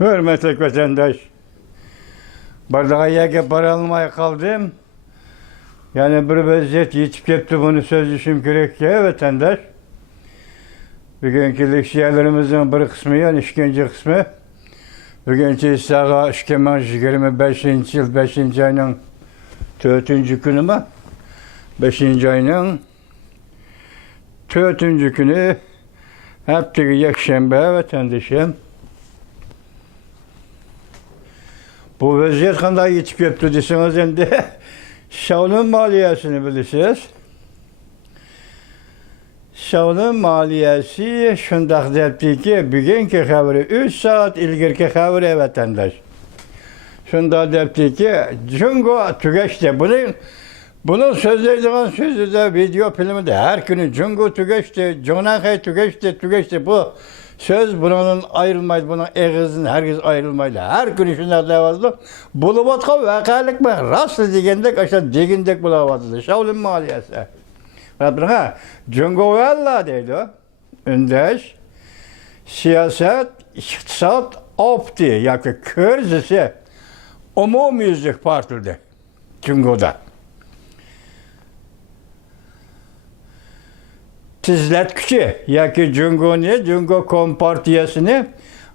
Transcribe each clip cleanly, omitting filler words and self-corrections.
Hürmetli vatandaş, bardağa yege para almaya kaldım. Yani bir vaziyet yetip gitti, bunu sözleşim gerek ya vatandaş. Bugünkü leksiyelerimizin bir kısmı, yani ikinci kısmı. Bugünkü sağa 2025 yıl 5. ayının 4. günü mü? 5. ayının 4. günü haftaga yakşembe vatandaşım. Bu vaziyet qanday yetib kelibdi desangiz endi Şavlın maliyesini bilirsiniz. Şavlın maliyesi shundaq debdiki, bugungi xabari 3 soat ilgirki xabari vatandaş. Shunda debdiki, Jungo tugashdi. Bunun sözleydiğin sözü de video filmi de her günü Jungo tugashdi, Jonakay tugashdi. Bu söz bunun ayrılmaydı, bunun ağzından herkes ayrılmaydı. Her gün şunlar devazlı. Buluvatka vakalık mı? Rastlı degендek, aşağı degендek buluvatdı. Şavlın maliyesi. Ha, Jungo valla deydi o. Öndeş, siyaset, iktisat, opti, yani körzisi, umumiyüzlük partide. Jungo'da. Tizletküçü, yaki Jungo Kompartiyasını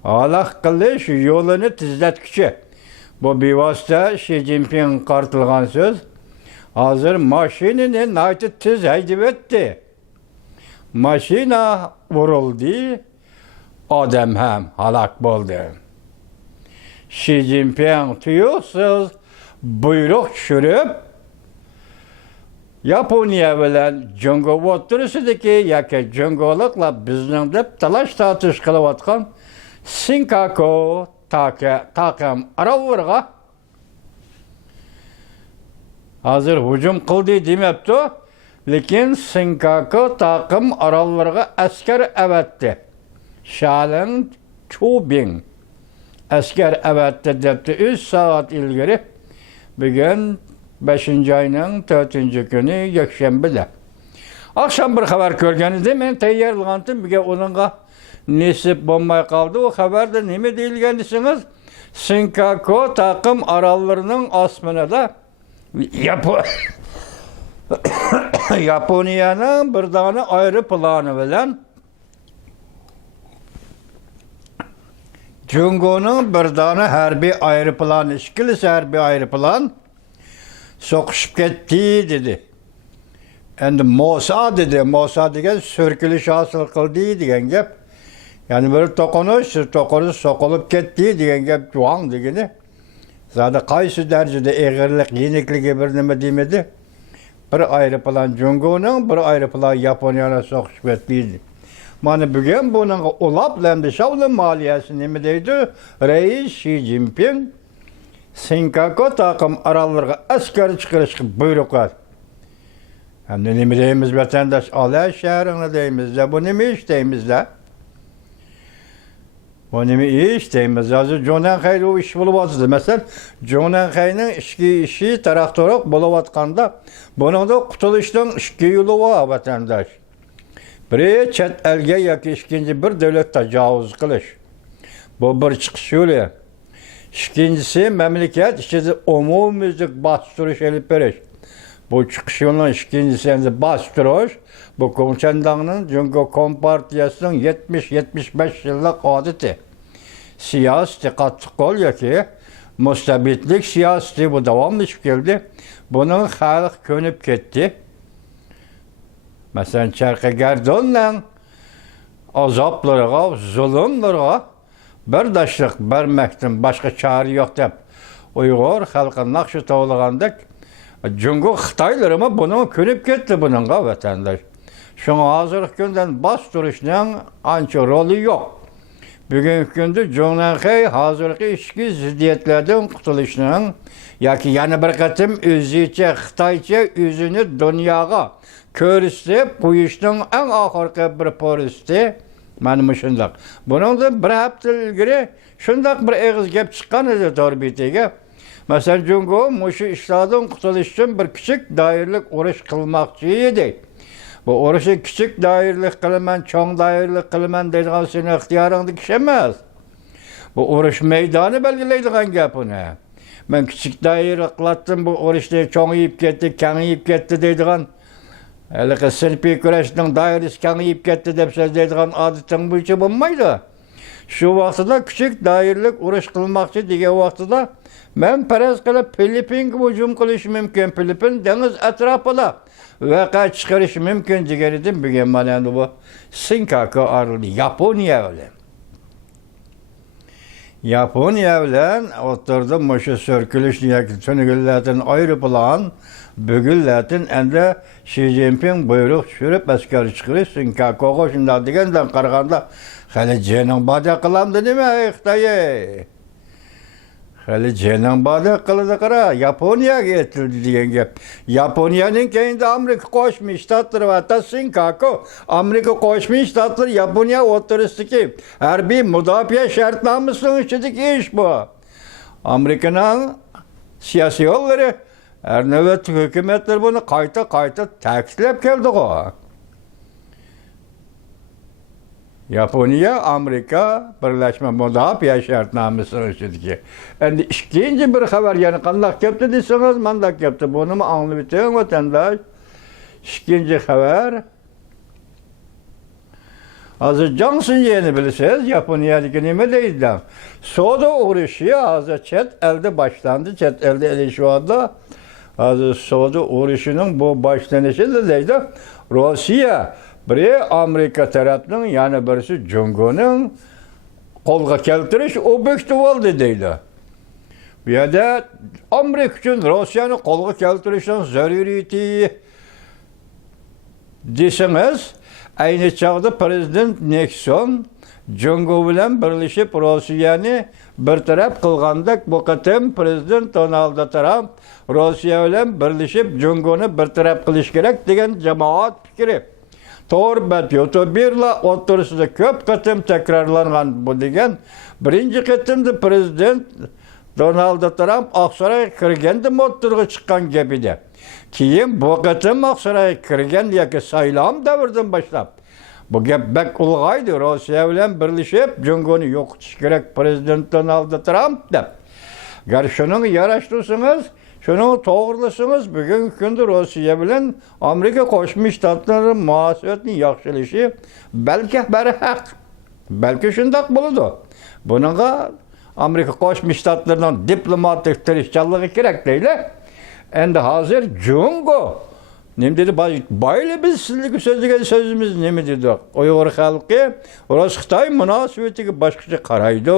alaq qilish yolunu tizletküçü. Bu bevosita Xi Jinping qartilgan söz. Hazır maşinini nayti tiz haydib etdi. Maşina vuruldu, adam ham halak bo'ldi. Xi Jinping tuyuqsiz buyruq tushirib, Yaponiya bilan Jungo o'tirisidagi yoki Jungoliklar bizning deb talash tortish qilayotgan Senkaku taqim Arallarga hozir hujum qildi demabdi, lekin Senkaku taqim Arallarga askar avatdi. Shalin Chubing askar avatdi debdi 3 soat ilgari. Bugun 5. ayının 4. günü yakşembede. Akşam bir haber görgenizde men tayyorlandım. Bir onunla nesip bulmay kaldı. O haberde neme deyilgendisiniz? Senkaku takım arallarının asmına da Japonya'nın bir tane ayrı planı bilen Jungo'nun bir tane harbiy ayrı planı, ikilisi harbiy ayrı plan soqishib ketdi dedi. Endi Mosa dedi. Mosa degan so'rkilish hosil qildi degan gap. Yani bir to'qinish soqilib ketdi degan gap juang degani. Zada qaysi darajada eg'irlik, yenikligi bir nima demedi. Bir aeroplan Jungo'ning, bir aeroplan Yaponiyani soqishib ketdi. Mana bugun buning ulab Şavlın maliyesi nima deydi? Reis Xi Jinping Senkaku takım arallarga askar çıkarışkı buyruqlar. Hem de nemi deyimiz vatandaş, Alay şehrini deyimiz de, bu nemi iş deyimiz de. Bu nemi iş deyimiz de. Hazır Jonakhay'la o iş buluvatdı. Mesela Jonakhay'ın işi taraftarok buluvatkanda, bunun da kutuluştan işki yolu var vatandaş. Biri çet elge yaki ikinci bir devlet tecavüz kılış. Bu bir çıkış yolu. İkincisi memleket işte umumiyüzlük bastırış elip veriş. Bu çıkış yolunun ikincisi bastırış. Bu Komşendağ'ın Jungo Kompartiyası'nın 70-75 yıllık adeti. Siyaseti katlık oluyor ki müstabitlik siyaseti bu devamlı geldi. Bunun halk könüp gitti. Mesela Çerkegerdon'la azaplarına, zulümlerine bardaşlıq verməkdən başqa çare yox deb Uyğur xalqı naqşı toğlağandak Jungo Xitaylarıma bunu könüp getdi bununla vatandaş. Şuna hazırlıq gündən bastırışının anca rolü yok. Bugünkü gündə Jonakay hazırlığı işki ziddiyetlerden qutuluşunun yoki yana bir qatım özüçe Xitayça özünü dünyaya körüstüb qo'yishning eng oxirgi bir poristi mana shundoq. Bunun da bir hafta ilgari shundoq bir eg'iz gap chiqqan edi torbitiga. Masalan, Jungo mushu ishlardan qutulish uchun bir kichik doiralik urush qilmoqchi edi. Bu urushni kichik doiralik qilaman, cho'ng doiralik qilaman deydigan seni ixtiyoringda kishi emas. Bu urush maydoni belgilaydigan gap uni. Men kichik doira qilatdim, bu urushlar cho'ngayib ketdi, kengayib ketdi deydigan. Haligi sinfiy kurashning doirasi kengayib ketdi deb so'zlaydigan odating bo'yicha bo'lmaydi. Shu vaqtida kichik doiralik urush qilmoqchi degan vaqtida men faraz qilib Filippinga hujum qilish mumkin, Filippin dengiz atrofida vaqa chiqarish mumkin degan edim. Bugun mana bu Senkaku oroli Yaponiya bilan o'tirdi mushu so'rkilish yoki tunigillardan aeroplan bugunlardan endi Xi Jinping buyruq tushirib askar chiqarish Senkakuga shunday degandan qaraganda hali jening bada qilamdi nima Xitoy? Hali jening bada qiladi qara, Yaponiyaga aytildi degan gap. Yaponiyaning keyinda Amerika Qo'shma Shtatlari va Senkaku, Amerika Qo'shma Shtatlari Yaponiya o'rtasidagi harbiy mudofaa shartnomasining ichidagi ish bu. Amerikaning siyosiy yo'llari her navbat hukumatlar buni qayta ta'kidlab keldi-ku. Yaponiya, Amerika Birleşme Mudofaa shartnomasining ichidagi. Endi ikkinchi bir xabar yana qanday keldi desangiz, manda keldi. Buni anglab o'ting vatandosh. İkinci xabar. Hozir Johnson yeni bilsangiz, Yaponiyadagi nima deydi? Savdo urushi hozir chet elda boshlandi, chet elda elishuvdi. Hozir savdo urushining bu boshlanishi deydi. Rossiya biri Amerika tarafının yani birisi Jungo'nun qo'lga keltirish obyekti bo'ldi deydi. Bu yerda Amerika uchun Rossiyani qo'lga keltirishning zaruriyati desangiz, ayni chog'da prezident Nixon Jungo bilan birlashib Rossiyani bartaraf qilgandek bu qatim prezident Donald Trump Rossiya bilan birlashib Jungoni bartaraf qilish kerak degan jamoat fikri. Torbat YouTuberlar o'rtasida ko'p qatim takrorlangan bu degan birinchi qatimda prezident Donald Trump Oqsaroyga kirganda o'tirg'i chiqqan gap edi. Keyin bu qatim Oqsaroyga kirgan yoki saylam davridan boshlab bu gap bak ulg'aydi. Rossiya bilan birlashib Jungoni yo'qotish kerak prezident Donald Trump deb. Gar shuni yarashtirsangiz, şunu to'g'rilasangiz, bugungi kunda Rossiya bilan Amerika Qo'shma Shtatlari munosabatning yaxshilashi balki bari haq. Balki shundoq bo'ladi. Buningga Amerika Qo'shma Shtatlarining diplomatik tirishchanligi kerak deydi. Endi hozir Jungo nima dedi? Bayli biz sizlarga so'zlagan so'zimiz nima dedi? Uyg'ur xalqi Rossiya-Xitoy munosabatiga boshqacha qaraydi.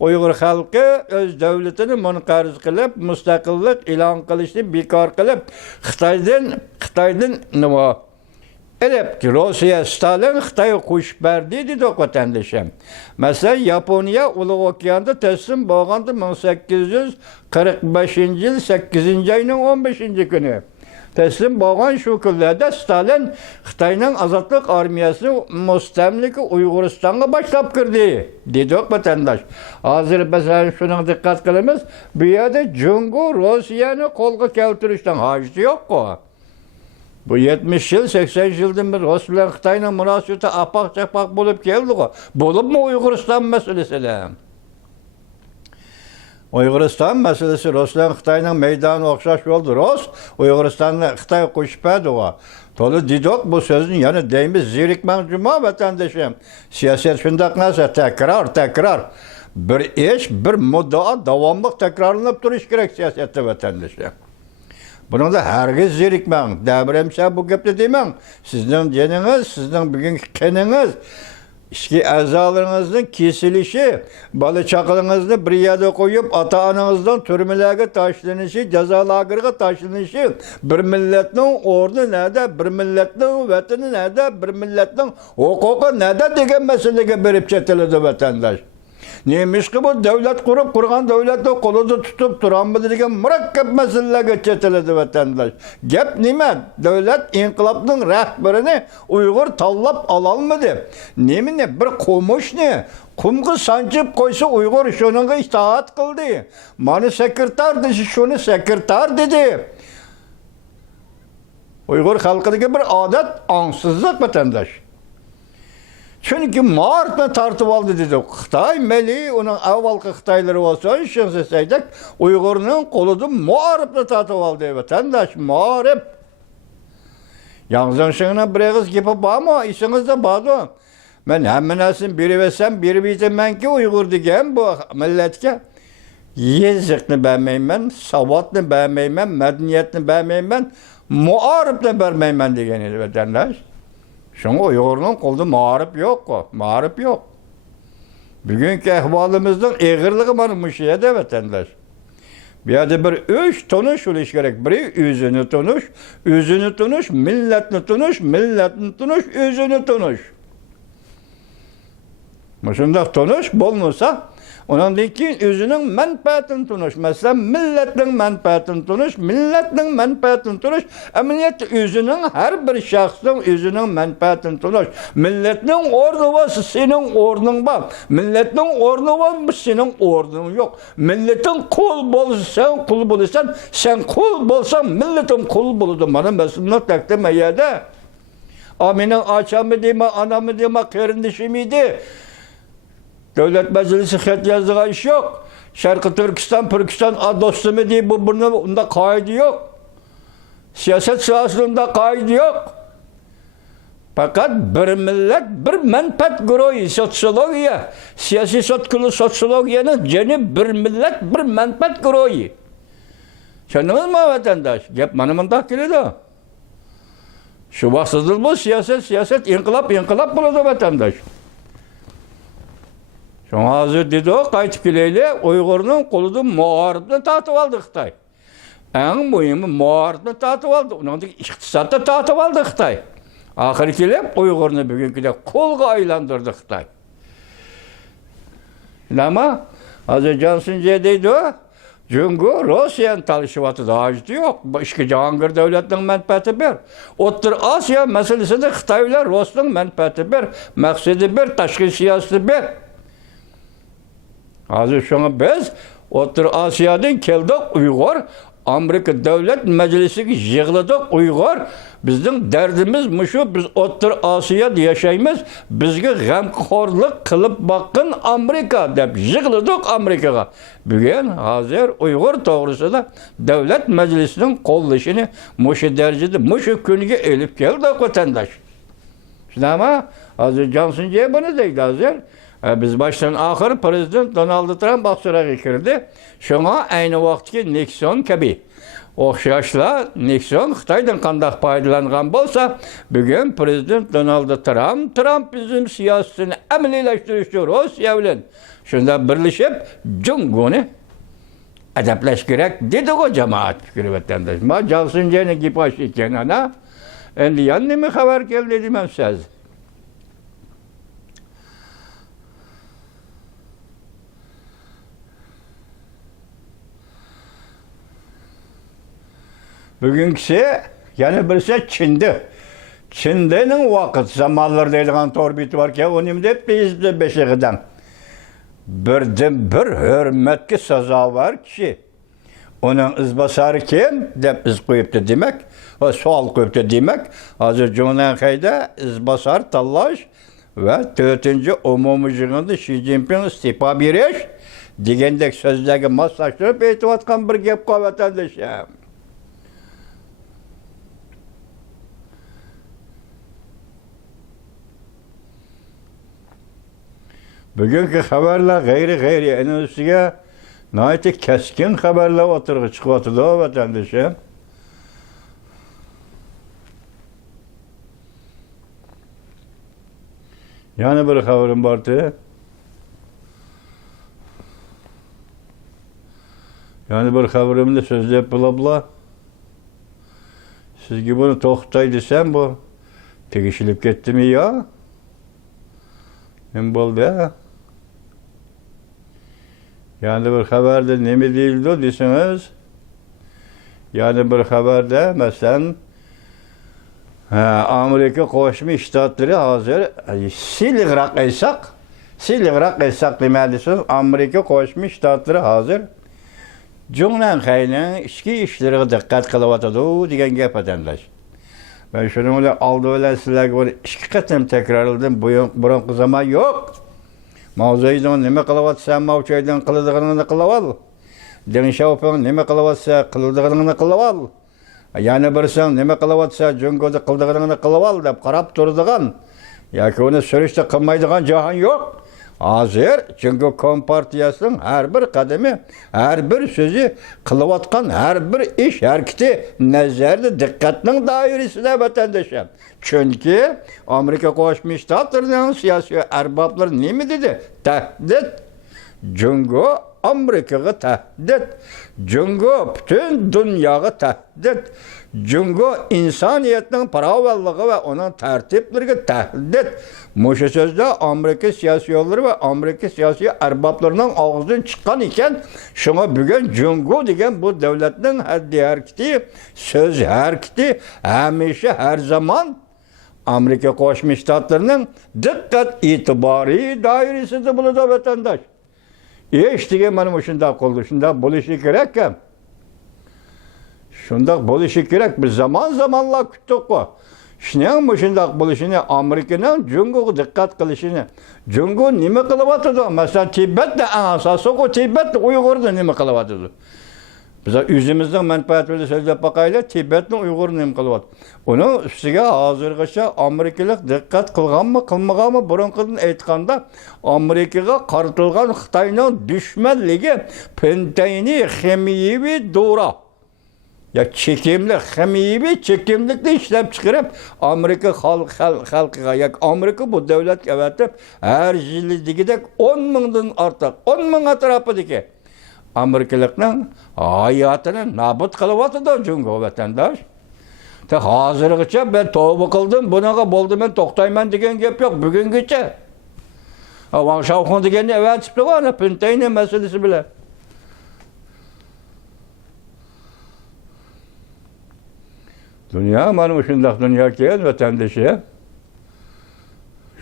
Uyg'ur xalqi o'z davlatini munqariz qilib, mustaqillik e'lon qilishni bekor qilib, Xitoydan nima elbette Rossiya Stalin Xitoyga qo'shib berdi dedi vatandoshim. Masalan, Yaponiya Ulug' okeanda taslim bo'lganda 1845-yil 8-oyning 15-kuni. Teslim bo'lgan shu kunlarda Stalin Xitoyning ozodlik armiyasini mustamlika Uyg'uristonga boshlab kirdi, dedi vatandosh. Hozir biz shunga diqqat qilamiz. Bu yerda Jungo Rossiyani qo'lga keltirishdan hojati yo'q-ku. Bu 70 yil, 80 yildan beri Rossiya bilan Xitoyning munosabati apoq-chapoq bo'lib keldi-ku. Bo'libmi Uyg'uriston masalasida? Uyg'uriston masalasi Rossiya Xitoyning maydoni o'xshash bo'ldi. Uyg'uristonni Xitoy qo'shibadi va to'la didoq bu so'zni yana deymiz zerikmang juma vatandoshim. Siyosat shundoq narsa, takror. Bir ish, bir muddao davomli takrorlanib turish kerak siyosatda vatandoshim. Buningda hargiz zerikmang. Dabramcha bu gapni demang. Sizning jeningiz, sizning bugungi qiningiz İşki a'zolaringizning kesilishi, bola chaqalaringizni bir yerda qo'yib, ota-onangizdan turmalarga tashlanishi, jazo lageriga tashlanishi, bir millatning o'rni nada, bir millatning vatani nada, bir millatning huquqi nada degan masalaga berib chetiladi vatandosh. Neymişki bu devlet qurgan devletni qo'lida tutib turamidi degan murakkab masalalarga chetiladi vatandosh. Gap nima? Devlet inqilobning rahbarini Uyg'ur tanlab ololmadi. Nemini bir qo'mushni qumga sanchib qo'ysa Uyg'ur shunga itoat qildi. Mana sekretar desa shuni sekretar dedi. Uyg'ur xalqidagi bir odat, angsizlik vatandosh. Çünkü Mağarıp'la tartıp aldı dedi. Xitay meli, onun avvalki Xitayları olsa, şınsızsaydık, Uygur'un koludu Mağarıp'la tartıp aldı. Vatandaş, Mağarıp. Yalnızın şığına bir ağız gibi bağma, işiniz de bağdı. Ben hemen biri vesem, biri bilsem ben ki Uygur diyeceğim bu milletke. Yezikni beğenmeyim, savatni beğenmeyim, medeniyetini beğenmeyim, Mağarıp'ni vermeyim diyen idi vatandaş. Şunu Uygur'un kolda mağarıp yok o. Mağarıp yok. Bugünkü ehvalımızdan eğirliği varmış ya da vatandaş. Bir yerde bir üç tonuş oluş gerek. Biri üzünü tonuş, milletini tonuş, üzünü tonuş. Şundak tonuş bulunursa, onun ki üzünün menfaatini tonuş. Mesela milletin menfaatini tonuş, milletin menfaatini tonuş. Emniyet üzünün her bir şahsın üzünün menfaatini tonuş. Milletin ordu var, senin ordun var. Milletin ordu var, senin ordun yok. Milletin kul bolsa, sen kul bulursan, sen kul bolsan, milletin kul bulurdu. Bana mesela takdim yerde. Aminin açamı diyme, anamı diyme, kardeşimiydi. Devlet Meclisi xet yazdığı iş yok. Şarkı Türkistan dostumu diye bunda kaydı yok. Siyaset sahasında kaydı yok. Fakat bir millet, bir menfaat grubu, sosyologiya, siyasi sosyologiyanın ceni bir millet, bir menfaat grubu. Şanınız mı vatandaş? Gep manımında kilidi. Şu baksızlık bu siyaset, inkılap buladı vatandaş. Şuna hazır dedi o, qaytıp kileyle Uygur'un koludu Mağarıp'ını tatıp aldı Xitay. En mühimi Mağarıp'ını tatıp aldı. Onun da iktisatta tatıp aldı Xitay. Ahir kilep Uygur'unu bugünküde kolga aylandırdı Xitay. Ama hazır Johnson'ca deydi o, çünkü Rusya'nın talışıvatı da acıdı yok. İşki Cahangir devletinin menfaati bir. Ottur Asya meselesinde Xitaylar Rus'un menfaati bir. Maksidi bir, taşkı siyaseti bir. Hazır şuna biz Otur Asya'dan keldik Uygur, Amerika Devlet Meclisi'ne yığıldık Uygur. Bizden derdimiz muşu, biz Otur Asya'da yaşayımız, bizge gamkorluk kılıp bakın Amerika dep yığıldık Amerika'ga. Bugün hazır Uygur doğrusunda Devlet Meclisi'nin kollaşını muşu derecede, muşu künge elip geldik vatandaş. Şimdi ama hazır Johnson'ca bunu deydi hazır. Biz baştan ahir Prezident Donald Trump aksıra girdi. Şuna aynı vaxtki Nixon kabi. Oxşaşla Nixon Xitaydan qandaq paydalanğan bolsa, bugün Prezident Donald Trump bizim siyasetini əmliləşdirişdi Rusiya bilen. Şunda birleşip Cungunu adapleş gerek dedi o cemaat fikri vatandaş. Ma Johnson'ca gipaş iken ana. Endi yanına mı haber geldi dedim ben size. Bugünkisi yani birisi Çin'de. Çin'de'nin vakit zamanlar deyilgan torbiti var ki onun hep bizde beşiğiden. Birden bir hürmetki saza var ki onun izbasarı kim? Dep iz koyuptu demek. O sual koyuptu demek. Hazır Cumhuriyet Kayda izbasar tallaş ve 4. umumi jığında Xi Jinping istifa beriş degendek sözdeki masajlarıp eytivatkan bir gep koy vatandaşım. Bugünkü haberler gayri en üstüge nayeti keskin haberler oturup çıkıvatıdı o vatandaşım. Yani bir haberim vardı. Yani bir haberimde sözleyip bula. Siz gibi bunu toxtay desem bu tegişilip gitti mi ya? Ne oldu ya? Yani bir haberde ne mi değildi o deseniz, yani bir haberde mesela Amerika Koşmuş Ştatları hazır Silivrak eysak demelisin, Amerika Koşmuş Ştatları hazır Cumhuriyet Kayı'nın içki işlerine dikkat kılıvatıdı degen gep vatandaş. Ben şunu öyle aldı öyle sizlerge böyle iki katım tekrarladım. Burun zaman yok. Mavzaydan nime kılavatsa mavçaydan kılıdığını kılaval. Den şavpın nime kılavatsa kılıdığını kılaval. Yani birsen nime kılavatsa cungoda kıldığını kılaval dep qarap turduğan. Yaki onu sürüşte kılmaydıgan jahan yok. Hazır çünkü Kompartiyasının her bir kademi, her bir sözü, kılıvatkan her bir iş, hareketi nezarda dikkatinin dairesinde vatandaşım. Çünkü Amerika Koşmuş Ştatlarının siyasi erbapları ne mi dedi? Tehdit. Cungo Amerika'ya tehdit. Cungo bütün dünyaya tehdit. Cungo insaniyetinin paravallığı ve onun tertiplerine tehdit. Muşu sözde Amerika siyasi yolları ve Amerika siyasi erbaplarının ağzından çıkan iken şuna bugün Cungo degen bu devletin haddi hareketi, söz hareketi hemşe her zaman Amerika Koşmuş Ştatlarının dikkat itibari dairesinde bulunduğu vatandaş. İşte benim şundak oldu, şundak buluşu gerek ki. Şundak buluşu gerek, bir zamanla küttük o. Şunun bu şundak buluşunu, Amerika'nın Cungo'ya dikkat kılışını. Cungo nime kılıvatıdı? Mesela Tibet'te en asası o, Tibet'te Uygur'da nime kılıvatıdı? Bize yüzümüzden menfaatli sözle bakayla Tibet'te Uygur'da nime kılıvatıdı? Onun üstüge hazırgıça Amerikalık dikkat kılgan mı, kılmagan mı? Burun aytganda Amerika'ya qartılgan Xitayning düşmanligi pentayni ximiyevi dura. Ya çekimli, ximiyevi çekimlikle işlep çıkarıp Amerika halkıga, ya Amerika bu devlet evetip her jildikidek 10 mingdan artık, 10 ming atrapıdaki Amerikalıkның hayatını nabıt kılıvatıdı Cungo vatandaş. Hazırgıça ben tövbe kıldım, bunaga boldu ben toktayman degen gep yok bugünküçe. Van Şavkon degeni evet çıktı var, Pentayne meselesi bile. Dünya manı şundak dünya kiyen vatandaşı.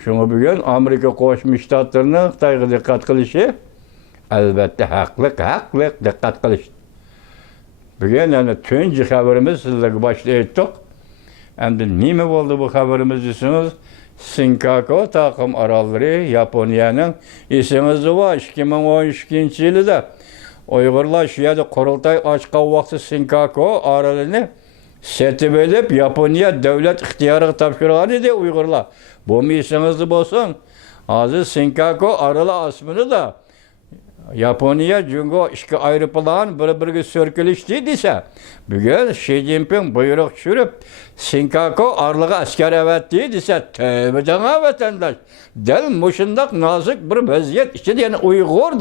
Şunu bugün Amerika Koşmuş Ştatlarının Xitayga dikkat kılışı elbette haklı dikkat kılışı. Bugün yani tünci haberimiz sizlerle başlayacak. Endi nime oldu bu haberimiz diyorsunuz? Senkaku takım araları Japonya'nın esinizde var 2012 yılında Uygurlar şu yerde kurultay açkan vakti Senkaku aralarını setip edip Japonya devlet ihtiyarı tapşırgan idi Uygurlar. Bu mu esinizde olsun? Hazır Senkaku aralı asmını da Japonya Cungo iki ayrı plan bir sörkülüş dediyse bugün Xi Jinping buyruk düşürüp Senkaku arlığı asker evet dediyse tövbe dana vatandaş del muşundak nazik bir vaziyet işte yani Uygur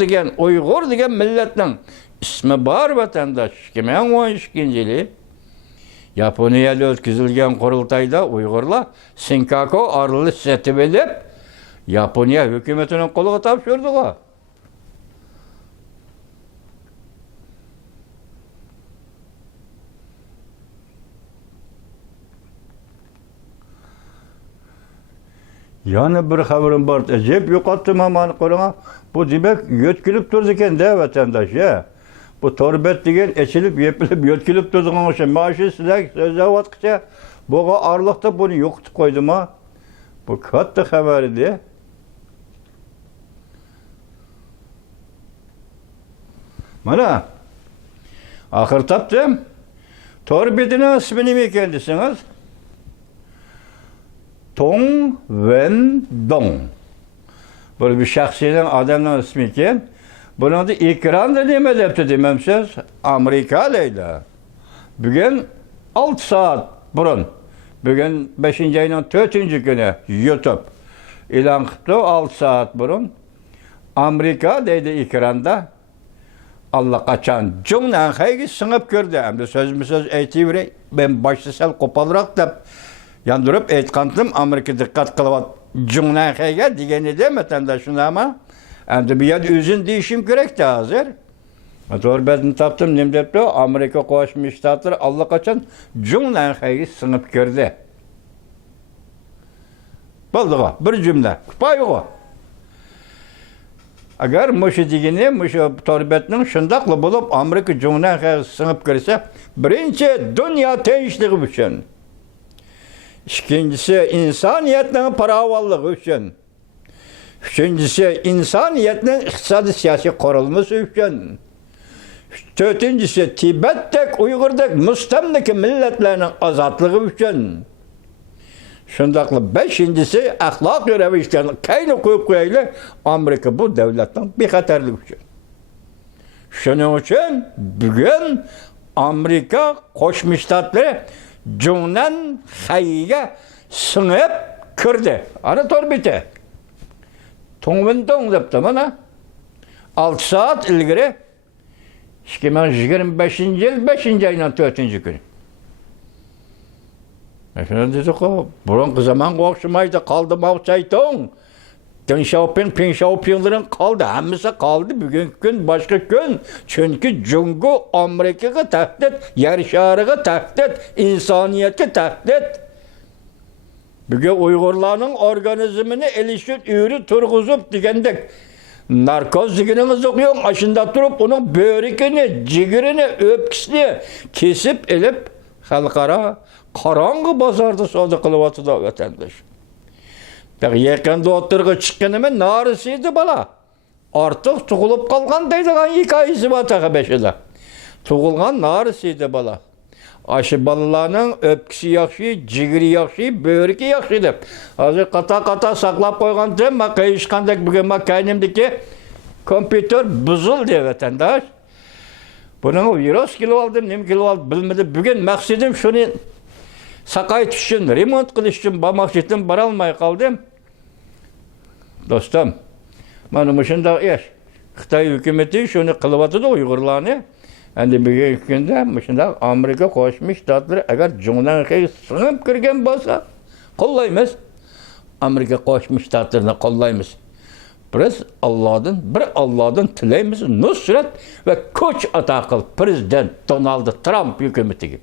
degen milletin ismi var vatandaş 2012 yılı Japonya'da ötküzülgen kurultayda Uygurlar Senkaku arlığı setip edip Japonya hükümetinin koluğa tapşırdılar. Yani bir haberim var. Acayip yokattım aman koruna. Bu demek yötkülüp durdu iken de vatandaş ya. Bu torbet degen eçilip yepilip yötkülüp durduğun için maaşı size sözde vatkıça bu arlıkta bunu yoktu koydum ha. Bu kattı haberi de. Mana ahır taptım. Torbetinin ismini mi kendisiniz? Tong Wen Dong. Böyle bir şahsinin adamın ismi iken. Bunun da ekranda neme depti demem söz. Amerikalıydı. Bugün 6 saat burun. Bugün 5. ayının 4. günü YouTube. İlan kıptı 6 saat burun. Amerika deydi ekranda. Allah kaçan cümle haygi sınıp gördü. Hem de söz eğitimleri ben başta sel kopalırak da yandırıp eğitkandım Amerika dikkat kılıvat cümle haygi diyeni demeten de şunu ama hem de bir yer üzün değişim gerekti hazır. Doğru ben taptım nemdepte Amerika Koşmuş Ştatları Allah kaçan cümle haygi sınıp gördü. Buldu bir cümle. Kupayı o. Agar muşu digini, muşu torbetinin şundaklı bulup Amerika Cumhuriyeti sınıp girse, birinci dünya tenişliği üçün. İkincisi insaniyetin paravallığı için. Üçüncüsü insaniyetin iktisadi siyasi korunması için. Dördüncüsü Tibet'tek, Uygur'dek, Müstemdeki milletlerinin azatlığı için. Şundaklı beşincisi ahlak görevi işlerini kayını koyup koyuyla Amerika bu devletten bir xatarlık için. Şunun için bugün Amerika Koşmuş Ştatları cümlen xayiga sınıp kırdı. Anatol biti. Toğun depti bana. 6 saat ilgiri 2025 yıl 5. ayının 4. günü. Efendim dedik o, buranın zaman koşmaydı, kaldı mavçaytın. Dön Xiaoping, Peng Xiaoping'lerin kaldı, hemisi kaldı bugün gün, başka gün. Çünkü Cungu Amerika'ya tehdit, yer şarıya tehdit, insaniyete tehdit. Bugün Uygurların organizmini elişit, üyürü, turguzup digendik. Narkoz digeniniz okuyorsun, aşında durup onun börekini, cigirini, öpkisini kesip elip halkara karanғы bazarda soda kılıvatı da vatandaş. Peki yakında oturga çıkkanıma narısıydı bala. Artık tuğulup kalgan deydiğen hikayesi var tağı beşide. Tuğulgan narısıydı bala. Aşı balalarının öpkisi yakşı, cigiri yakşı, böreki yakşıydı. Hazır kata saklap koygan değil mi? Kayışkandak bugün kendimdeki kompütör buzul diye vatandaş. Bunun virüs kilo aldım, nem kilo aldım bilmedi. Bugün maksadım şunu sakay için, remont kılış için bamakçıdan baralmay kaldım. Dostum, benim işimde iş. Xitay hükümeti şunu kılıvatı da Uygurlarını. Endi bir günde şimdi Amerika Koşmuş Ştatları eğer Cumhuriyet'e sınıp kirgen bolsa kollaymiz. Amerika Koşmuş Ştatlarını kollaymiz. Biz Allah'dan tileymiz nusret ve koç ata kıl Prezident Donald Trump hükümeti gibi.